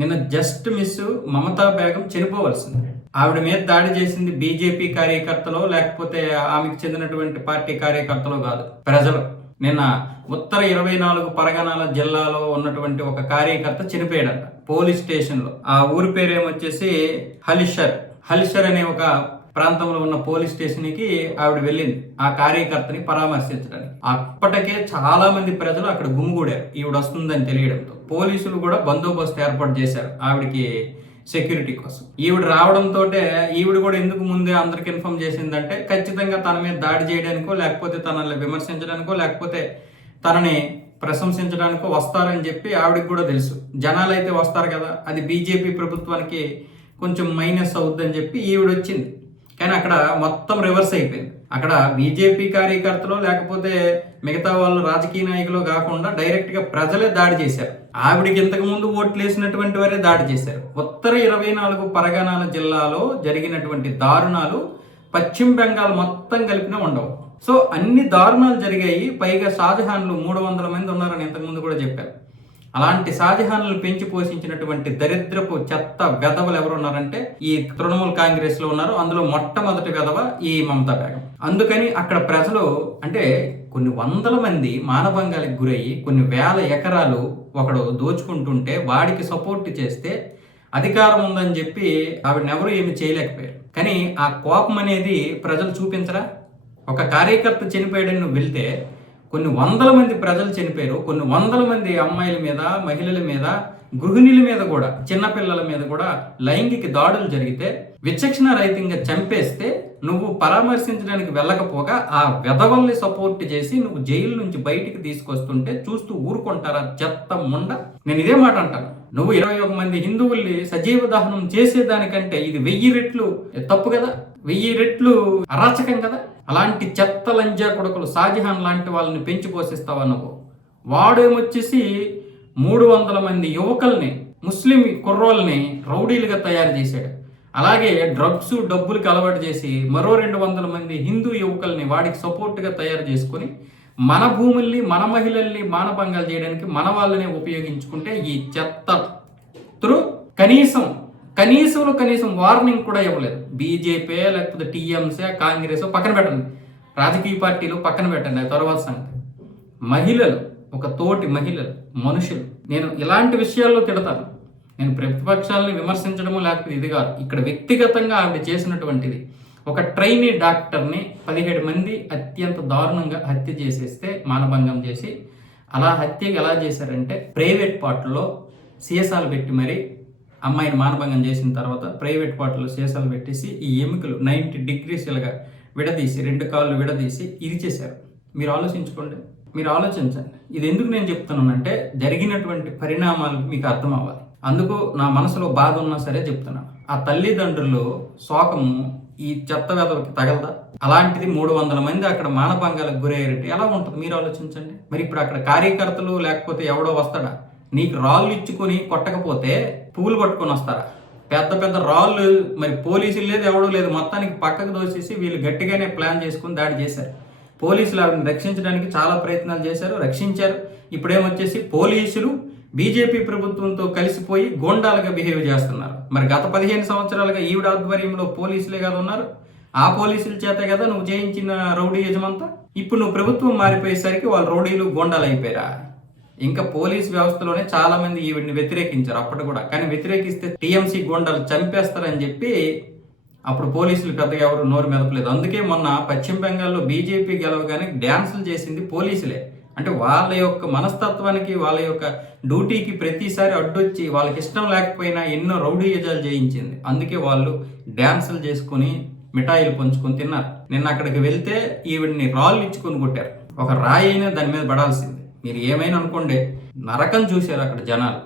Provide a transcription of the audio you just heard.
నిన్న just miss Mamata Begum చనిపోవలసింది. ఆవిడ మీద దాడి చేసింది బీజేపీ కార్యకర్తలో లేకపోతే ఆమెకు చెందినటువంటి పార్టీ కార్యకర్తలో కాదు, ప్రజలు. నిన్న ఉత్తర 24 పరగణాల జిల్లాలో ఉన్నటువంటి ఒక కార్యకర్త చనిపోయాడంట పోలీస్ స్టేషన్ లో. ఆ ఊరి పేరు ఏమొచ్చేసి హలిషర్ అనే ఒక ప్రాంతంలో ఉన్న పోలీస్ స్టేషన్ కి ఆవిడ వెళ్ళింది ఆ కార్యకర్తని పరామర్శించడానికి. అప్పటికే చాలా మంది ప్రజలు అక్కడ గుమిగూడారు ఈవిడ వస్తుందని తెలియడంతో. పోలీసులు కూడా బందోబస్తు ఏర్పాటు చేశారు ఆవిడకి సెక్యూరిటీ కోసం. ఈవిడ రావడంతో ఈవిడ కూడా ఎందుకు ముందే అందరికి ఇన్ఫార్మ్ చేసిందంటే ఖచ్చితంగా తన మీద దాడి చేయడానికో లేకపోతే తనని విమర్శించడానికో లేకపోతే తనని ప్రశంసించడానికో వస్తారని చెప్పి ఆవిడకి కూడా తెలుసు. జనాలు అయితే వస్తారు కదా, అది బీజేపీ ప్రభుత్వానికి కొంచెం మైనస్ అవుద్దని చెప్పి ఈవిడ వచ్చింది. కానీ అక్కడ మొత్తం రివర్స్ అయిపోయింది. అక్కడ బీజేపీ కార్యకర్తలు లేకపోతే మిగతా వాళ్ళు రాజకీయ నాయకులు కాకుండా డైరెక్ట్ గా ప్రజలే దాడి చేశారు. ఆవిడికి ఇంతకు ముందు ఓట్లు వేసినటువంటి వారే దాడి చేశారు. ఉత్తర 24 పరగణాల జిల్లాలో జరిగినటువంటి దారుణాలు పశ్చిమ బెంగాల్ మొత్తం కలిపినా ఉండవు. సో అన్ని దారుణాలు జరిగాయి. పైగా షాజహాన్లు 300 మంది ఉన్నారని ఇంతకు ముందు కూడా చెప్పారు. అలాంటి షాజహాన్లు పెంచి పోషించినటువంటి దరిద్రపు చెత్త వెధవలు ఎవరు ఉన్నారంటే ఈ తృణమూల్ కాంగ్రెస్ లో ఉన్నారు. అందులో మొట్టమొదటి వెధవ ఈ మమతా బేగం. అందుకని అక్కడ ప్రజలు అంటే కొన్ని వందల మంది మానభంగాలకు గురయ్యి కొన్ని వేల ఎకరాలు ఒకడు దోచుకుంటుంటే వాడికి సపోర్ట్ చేస్తే అధికారం ఉందని చెప్పి ఆవిడనెవరూ ఏమి చేయలేకపోయారు. కానీ ఆ కోపం అనేది ప్రజలు చూపించరా? ఒక కార్యకర్త చనిపోయాడని నువ్వు వెళ్తే కొన్ని వందల మంది ప్రజలు చనిపోయారు. కొన్ని వందల మంది అమ్మాయిల మీద, మహిళల మీద, గృహిణుల మీద కూడా, చిన్నపిల్లల మీద కూడా లైంగిక దాడులు జరిగితే విచక్షణ రహితంగా చంపేస్తే నువ్వు పరామర్శించడానికి వెళ్ళకపోగా ఆ వెధవల్ని సపోర్ట్ చేసి నువ్వు జైలు నుంచి బయటికి తీసుకొస్తుంటే చూస్తూ ఊరుకుంటారా చెత్త ముండ? నేను ఇదే మాట అంటాను. నువ్వు 21 మంది హిందువుల్ని సజీవ దహనం చేసేదానికంటే ఇది 1000 రెట్లు తప్పు కదా, 1000 రెట్లు అరాచకం కదా. అలాంటి చెత్త లంజా కొడుకులు షాజహాన్ లాంటి వాళ్ళని పెంచి పోషిస్తావా నువ్వు? వాడేమొచ్చేసి 300 మంది యువకుల్ని, ముస్లిం కుర్రోల్ని రౌడీలుగా తయారు చేశాడు. అలాగే డ్రగ్స్ డబ్బులకి అలవాటు చేసి మరో 200 మంది హిందూ యువకుల్ని వాడికి సపోర్ట్గా తయారు చేసుకుని మన భూముల్ని, మన మహిళల్ని మానభంగాలు చేయడానికి మన వాళ్ళనే ఉపయోగించుకుంటే ఈ చెత్త కనీసం వార్నింగ్ కూడా ఇవ్వలేదు. బీజేపీ లేకపోతే టీఎంసీ, కాంగ్రెస్ పక్కన పెట్టండి, రాజకీయ పార్టీలు పక్కన పెట్టండి, తర్వాత సంగతి. మహిళలు, ఒక తోటి మహిళలు, మనుషులు. నేను ఇలాంటి విషయాల్లో తిడతాను. నేను ప్రతిపక్షాలను విమర్శించడము లేకపోతే ఇది కాదు. ఇక్కడ వ్యక్తిగతంగా ఆవిడ చేసినటువంటిది. ఒక ట్రైనీ డాక్టర్ని 17 మంది అత్యంత దారుణంగా హత్య చేసేస్తే, మానభంగం చేసి, అలా హత్యకి ఎలా చేశారంటే ప్రైవేట్ పార్ట్లో సీసాలు పెట్టి మరి అమ్మాయిని మానభంగం చేసిన తర్వాత ప్రైవేట్ పార్ట్లో సీసాలు పెట్టేసి ఈ ఎముకలు 90 డిగ్రీస్ ఇలాగా విడదీసి 2 కాళ్ళు విడదీసి ఇరిచేశారు. మీరు ఆలోచించుకోండి, మీరు ఆలోచించండి. ఇది ఎందుకు నేను చెప్తున్నానంటే జరిగినటువంటి పరిణామాలు మీకు అర్థం అవ్వాలి. అందుకు నా మనసులో బాధ ఉన్నా సరే చెప్తున్నాను. ఆ తల్లిదండ్రులు శోకము ఈ చెత్త వెదవకి తగలదా? అలాంటిది 300 మంది అక్కడ మానభంగాలకు గురయ్యారంటే ఎలా ఉంటుంది మీరు ఆలోచించండి. మరి ఇప్పుడు అక్కడ కార్యకర్తలు లేకపోతే ఎవడో వస్తాడా? నీకు రాళ్ళు ఇచ్చుకొని కొట్టకపోతే పువ్వులు పట్టుకొని వస్తారా? పెద్ద పెద్ద రాళ్ళు. మరి పోలీసులు లేదు, ఎవడో లేదు, మొత్తానికి పక్కకు దోసేసి వీళ్ళు గట్టిగానే ప్లాన్ చేసుకుని దాడి చేశారు. పోలీసులు ఆవిడని రక్షించడానికి చాలా ప్రయత్నాలు చేశారు, రక్షించారు. ఇప్పుడేమొచ్చేసి పోలీసులు బీజేపీ ప్రభుత్వంతో కలిసిపోయి గోండాలుగా బిహేవ్ చేస్తున్నారు. మరి గత 15 సంవత్సరాలుగా ఈవిడ ఆధ్వర్యంలో పోలీసులే కదా ఉన్నారు. ఆ పోలీసుల చేతే కదా నువ్వు చేయించిన రౌడీ యజమంతా. ఇప్పుడు నువ్వు ప్రభుత్వం మారిపోయేసరికి వాళ్ళు రౌడీలు, గోండాలు అయిపోయారా? ఇంకా పోలీస్ వ్యవస్థలోనే చాలా మంది ఈవిడిని వ్యతిరేకించారు అప్పటి కూడా. కానీ వ్యతిరేకిస్తే టీఎంసీ గోండాలు చంపేస్తారని చెప్పి అప్పుడు పోలీసులు పెద్దగా ఎవరు నోరు మెదపలేదు. అందుకే మొన్న పశ్చిమ బెంగాల్లో బీజేపీ గెలవగానే డ్యాన్సులు చేసింది పోలీసులే. అంటే వాళ్ళ యొక్క మనస్తత్వానికి, వాళ్ళ యొక్క డ్యూటీకి ప్రతిసారి అడ్డొచ్చి వాళ్ళకి ఇష్టం లేకపోయినా ఎన్నో రౌడీ యజాలు చేయించింది. అందుకే వాళ్ళు డ్యాన్సులు చేసుకుని మిఠాయిలు పంచుకొని తిన్నారు. నిన్న అక్కడికి వెళ్తే ఈవిడిని రాళ్ళు ఇచ్చుకొని కొట్టారు. ఒక రాయి అయినా దాని మీద పడాల్సింది. మీరు ఏమైనా అనుకోండి, నరకం చూశారు అక్కడ జనాలు.